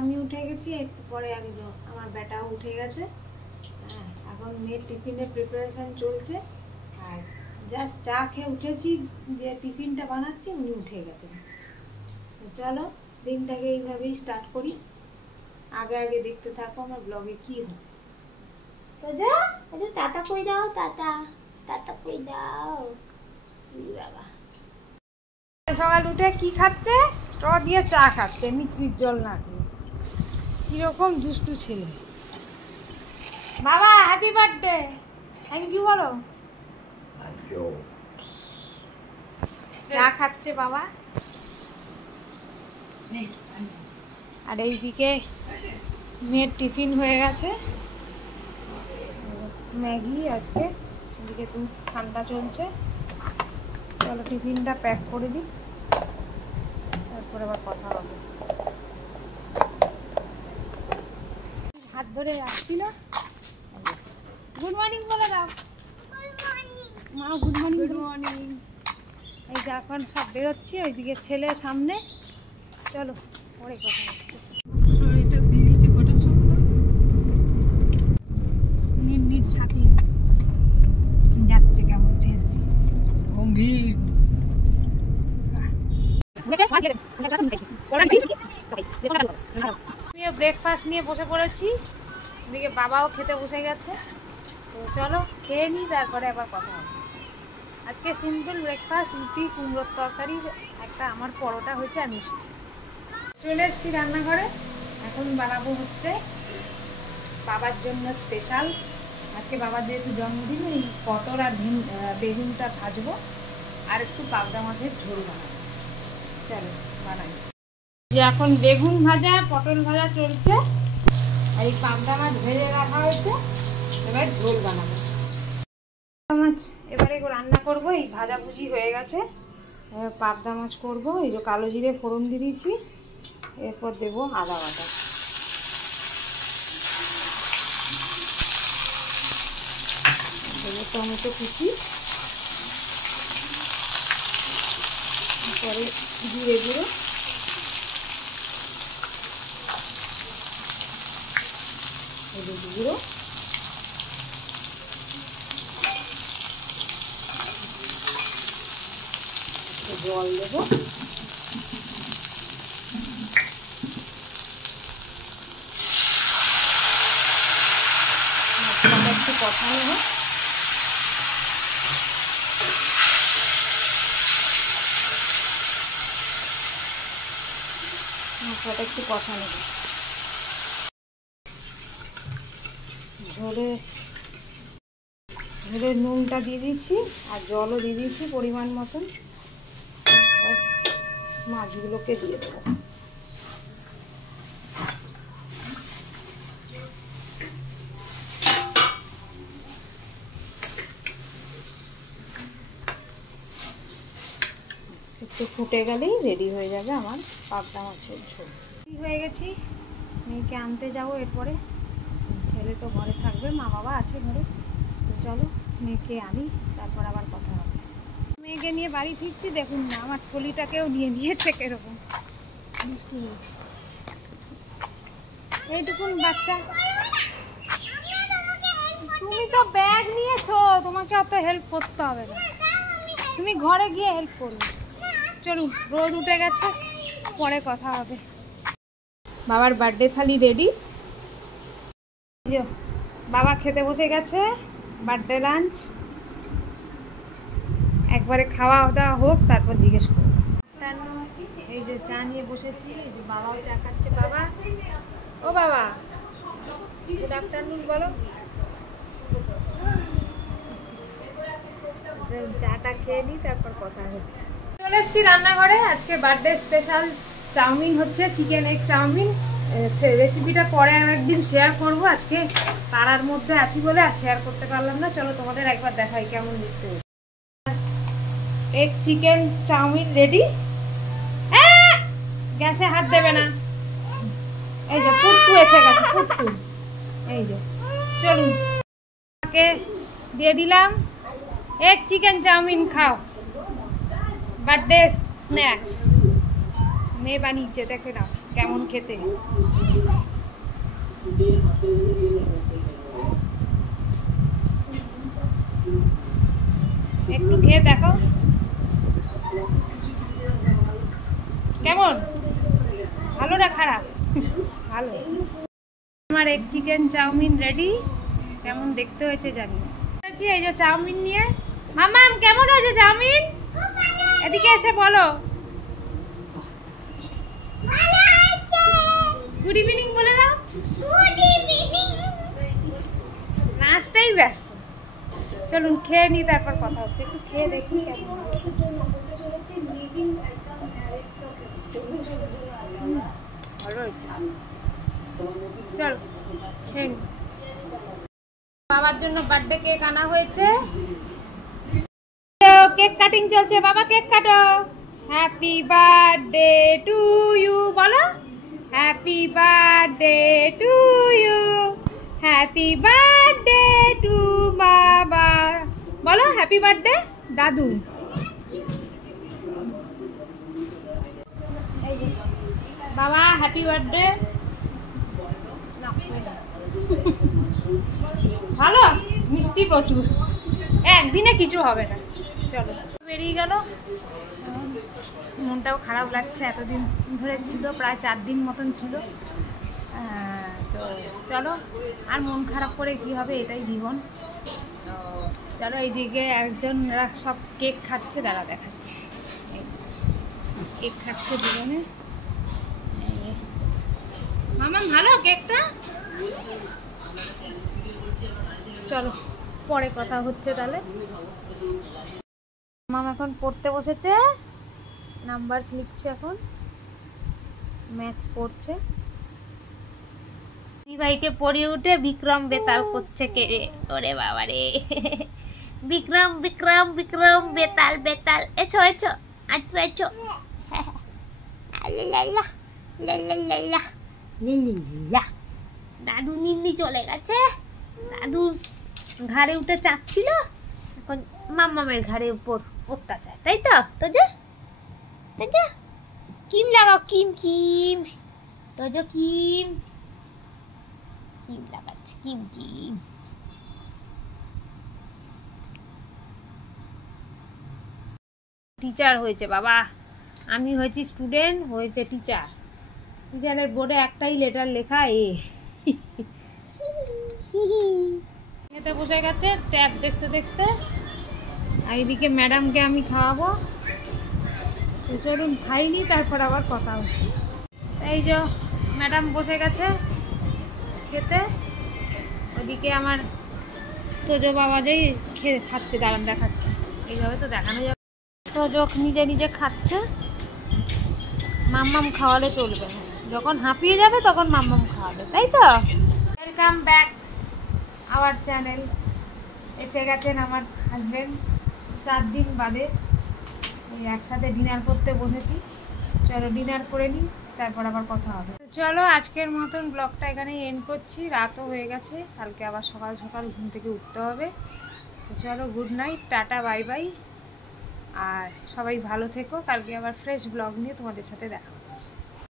আমি উঠে গেছি, একটু পরে আমার বেটাও উঠে গেছে। হ্যাঁ, এখন মেয়ের টিফিনের প্রিপারেশন চলছে। আর জাস্ট চা খেয়ে উঠেছি, যে টিফিনটা বানাচ্ছি উনি উঠে গেছেন। চলো দিনটাকে এইভাবেই স্টার্ট করি। আগে আগে দেখতে থাকো আমার ব্লগে কি হয়। টাটা কই দাও, টাটা টাটা কই দাও। বাবা সকাল উঠে কি খাচ্ছে? স্ট্র দিয়ে চা খাচ্ছে, মিষ্টির জল না খেয়ে। কিরকম দুষ্টু ছেলে। বাবা হ্যাপি বার্থডে, থ্যাংক ইউ বলো। চা খাচ্ছে বাবা। আর এইদিকে মেয়ের টিফিন হয়ে গেছে, ম্যাগি আজকে। এদিকে দুধ ঠান্ডা চলছে। চলো টিফিনটা প্যাক করে দিই, তারপরে আবার কথা হবে। হাত ধরে আসছি না। গুড মর্নিং বলে দাও। মা গুড মর্নিং। Good morning. এই যে এখন সব বেরোচ্ছি, ওইদিকে ছেলে সামনে। চলো পরে কথা হচ্ছে। নিট সাথী যাচ্ছে কেমন ঠেস দিয়ে গম্ভীর। আমিও ব্রেকফাস্ট নিয়ে বসে পড়েছি, এদিকে বাবাও খেতে বসে গেছে। তো চলো খেয়ে নিই, তারপরে আবার কথা হবে। আজকে সিম্পল ব্রেকফাস্ট, রুটি, কুমড়োর তরকারি, একটা আমার পরোটা হয়েছে আর মিষ্টি। চলে এসেছি রান্নাঘরে। এখন বানাবো হচ্ছে বাবার জন্য স্পেশাল। আজকে বাবার যেহেতু জন্মদিন, এই পটল আর বেগুনটা ভাজবো, আর একটু পাবদা মাছের ঝোল বানাবো। চলো বানাই। যে এখন বেগুন ভাজা পটল ভাজা চলছে, আর এই পাবদা মাছ ভেজে রাখা হয়েছে। এবার ঝোল বানাবো মাছ। এবারে রান্না করবো। এই ভাজাভুজি হয়ে গেছে, পাবদা মাছ করবো। এই যে কালো জিরে ফোড়ন দিয়ে দিয়েছি, এরপর দেবো আদা বাটা, দেবো টমেটো কুচি, পরে জিরে গুঁড়ো, হলুদ গুঁড়ো, জল দেবো, একটু কষা নেবো। মশলাটা একটু কষা নেব। ঝোলে নুনটা দিয়ে দিয়েছি, আর জলও দিয়ে দিয়েছি পরিমাণ মতন। মাছগুলোকে দিয়ে দেবো। একটু ফুটে গেলেই রেডি হয়ে যাবে আমার পাবদা মাছের ঝোল। হয়ে গেছি, মেয়েকে আনতে যাবো এরপরে। ছেলে তো ঘরে থাকবে, মা বাবা আছে ঘরে। তো চলো মেয়েকে আনি, তারপর আবার কথা হবে। মেয়েকে নিয়ে বাড়ি ফিরছি, দেখুন না আমার থলিটাকেও নিয়ে নিয়েছে কিরকম মিষ্টি। এইটুকুন বাচ্চা। তুমি তো ব্যাগ নিয়েছো, তোমাকে অত হেল্প করতে হবে না, তুমি ঘরে গিয়ে হেল্প করবে। চলুন, রোদ উঠে গেছে, পরে কথা হবে। বাবার বার্থডে থালি রেডি। বাবা খেতে বসে গেছে বার্থডে লাঞ্চ। একবারে খাওয়া দাওয়া হোক, তারপর জিজ্ঞেস করবো। এই যে চা নিয়ে বসেছি, এই যে বাবাও চা খাচ্ছে। বাবা, ও বাবা, গুড আফটারনুন বলো। চাটা খেয়ে নিই, তারপর কথা হচ্ছে। চলে এসছি রান্নাঘরে। আজকে বার্থডে স্পেশাল চাউমিন হচ্ছে, চিকেন এগ চাউমিন। রেসিপিটা পরে আর একদিন শেয়ার করবো। আজকে তারার মধ্যে আছি বলে আর শেয়ার করতে পারলাম না। চলো তোমাদের একবার দেখাই কেমন দেখতে। Egg chicken chow mein ready. গ্যাসে হাত দেবে না। এই যে পুটকু এসে গেছে, পুটকু। এই যে চলুন, দিয়ে দিলাম এগ চিকেন চাউমিন, খাও। বার্থডে স্ন্যাক্স মেয়ে বানিয়েছে, দেখে নাও। কেমন খেতে। একটু খেয়ে দেখো কেমন, ভালো না খারাপ? ভালো। আমার এক চিকেন চাউমিন রেডি। কেমন দেখতে হয়েছে জানি। এই যে চাউমিন নিয়ে, মামাম কেমন হয়েছে চাউমিন? এদিকে এসে বলো। গুড ইভিনিং বলে দাও। নাচতেই ব্যস্ত। চলুন খেয়ে নি, তারপর কথা হচ্ছে। একটু খেয়ে দেখি কেমন। ভালো হয়েছে। চল খেয়ে নি। বাবার জন্য বার্থডে কেক আনা হয়েছে। কেক কাটিং চলছে। বাবা কেক কাটো। হ্যাপি বার্থডে টু ইউ বলো। Happy birthday to you. Happy birthday to বাবা বলো। হ্যাপি বার্থডে দাদু। বাবা হ্যাপি বার্থডে। ভালো মিষ্টি প্রচুর, একদিনে কিছু হবে না। চলো বেরিয়ে গেল। মনটাও খারাপ লাগছে, এতদিন ধরে ছিল, প্রায় 4 দিন মতন ছিল। তো চলো, আর মন খারাপ করে কি হবে, এটাই জীবন। তো চলো, এইদিকে একজনরা সব কেক খাচ্ছে, দাঁড়া দেখাচ্ছি। কেক খাচ্ছে দুজনে। মামা ভালো কেকটা। চলো পরে কথা হচ্ছে তাহলে। মামা এখন পড়তে বসেছে, নাম্বার লিখছে, এখন ম্যাথস পড়ছে। ভাইকে পড়িয়ে উঠে বিক্রম বেতাল করছে কে রে। ওরে বাবা রে, বিক্রম বিক্রম বিক্রম বেতাল বেতাল। এছো এছো আচ্ছা এছো। দাদু নিন্নি চলে গেছে। দাদু ঘাড়ে উঠে চাপছিল, এখন মাম্মামের ঘাড়ে উপর অত্যাচার, তাই তো? তো যে কিম লাগাও, কিম কিম। তো যে কিম কিম লাগাচ্ছে, কিম কিম। টিচার হয়েছে বাবা, আমি হয়েছি স্টুডেন্ট, হয়েছে টিচার। টিচারের বোর্ডে একটাই লেটার লেখা এ। খেতে বসে গেছে ট্যাব দেখতে দেখতে। আর এইদিকে ম্যাডামকে আমি খাওয়াবো। তো চলুন খাইনি, তারপর আবার কথা হচ্ছে। এই যে ম্যাডাম বসে গেছে খেতে। ওদিকে আমার তোজো বাবা যেই খেয়ে খাচ্ছে, দাঁড়ান দেখাচ্ছে। এইভাবে তো দেখানো যাবে। তোজো নিজে নিজে খাচ্ছে, মাম্মাম খাওয়ালে চলবে না। যখন হাঁপিয়ে যাবে তখন মাম্মাম খাওয়াবে, তাই তো? Welcome back our channel. এসে গেছেন আমার হাজব্যান্ড 4 দিন বাদে। ওই একসাথে ডিনার করতে বসেছি। চলো ডিনার করে নিই, তারপর আবার কথা হবে। চলো আজকের মতন ব্লগটা এখানেই এন্ড করছি। রাতও হয়ে গেছে, কালকে আবার সকাল সকাল ঘুম থেকে উঠতে হবে। তো চলো good night, tata bye bye. আর সবাই ভালো থেকো। কালকে আবার ফ্রেশ ব্লগ নিয়ে তোমাদের সাথে দেখা।